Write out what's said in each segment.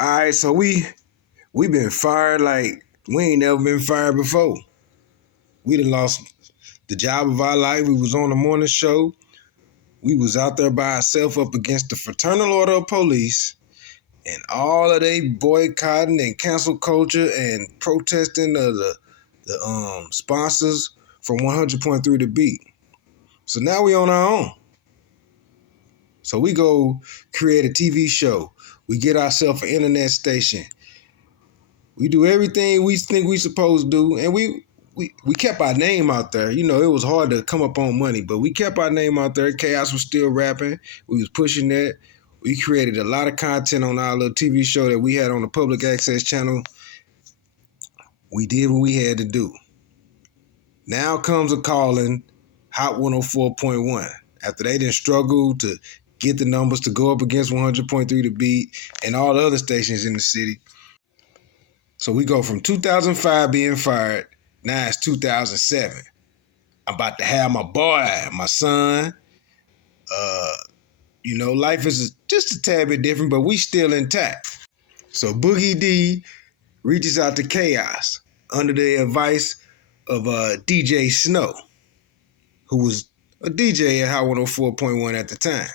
All right, so we been fired like we ain't never been fired before. We done lost the job of our life. We was on the morning show. We was out there by ourselves up against the fraternal order of police and all of they boycotting and cancel culture and protesting of the sponsors from 100.3 The Beat. So now we on our own. So we go create a TV show. We get ourselves an internet station. We do everything we think we supposed to do, and we kept our name out there. You know, it was hard to come up on money, but we kept our name out there. Kaos was still rapping. We was pushing that. We created a lot of content on our little TV show that we had on the public access channel. We did what we had to do. Now comes a calling, Hot 104.1. After they didn't struggle to get the numbers to go up against 100.3 The Beat and all the other stations in the city. So we go from 2005 being fired, now it's 2007. I'm about to have my boy, my son. Life is just a tad bit different, but we still intact. So Boogie D reaches out to Chaos under the advice of DJ Snow, who was a DJ at Hot 104.1 at the time.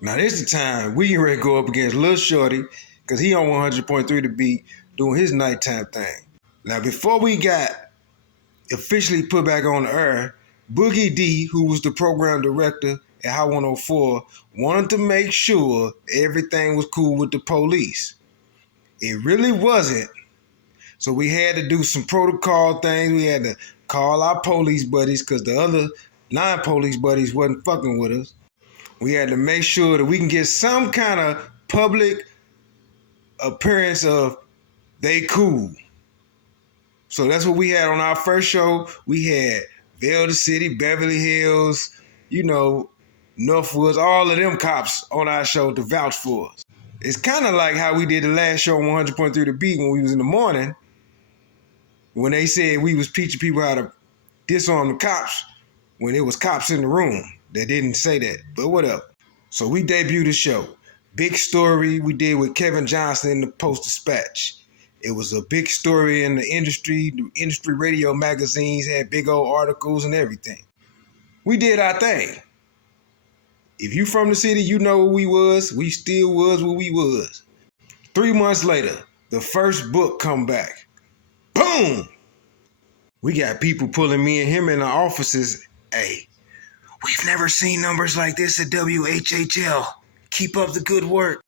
Now this the time we ready to go up against Lil Shorty, because he on 100.3 The Beat doing his nighttime thing. Now before we got officially put back on the air, Boogie D, who was the program director at Hot 104, wanted to make sure everything was cool with the police. It really wasn't. So we had to do some protocol things. We had to call our police buddies because the other non-police buddies wasn't fucking with us. We had to make sure that we can get some kind of public appearance of they cool. So that's what we had on our first show. We had Vail the City, Beverly Hills, Northwoods, all of them cops on our show to vouch for us. It's kind of like how we did the last show on 100.3 The Beat when we was in the morning, when they said we was teaching people how to disarm the cops when it was cops in the room. They didn't say that, but whatever. So we debuted the show. Big story we did with Kevin Johnson in the Post-Dispatch. It was a big story in the industry. The industry radio magazines had big old articles and everything. We did our thing. If you from the city, you know what we was. We still was what we was. 3 months later, the first book come back. Boom! We got people pulling me and him in the offices. Hey, we've never seen numbers like this at WHHL. Keep up the good work.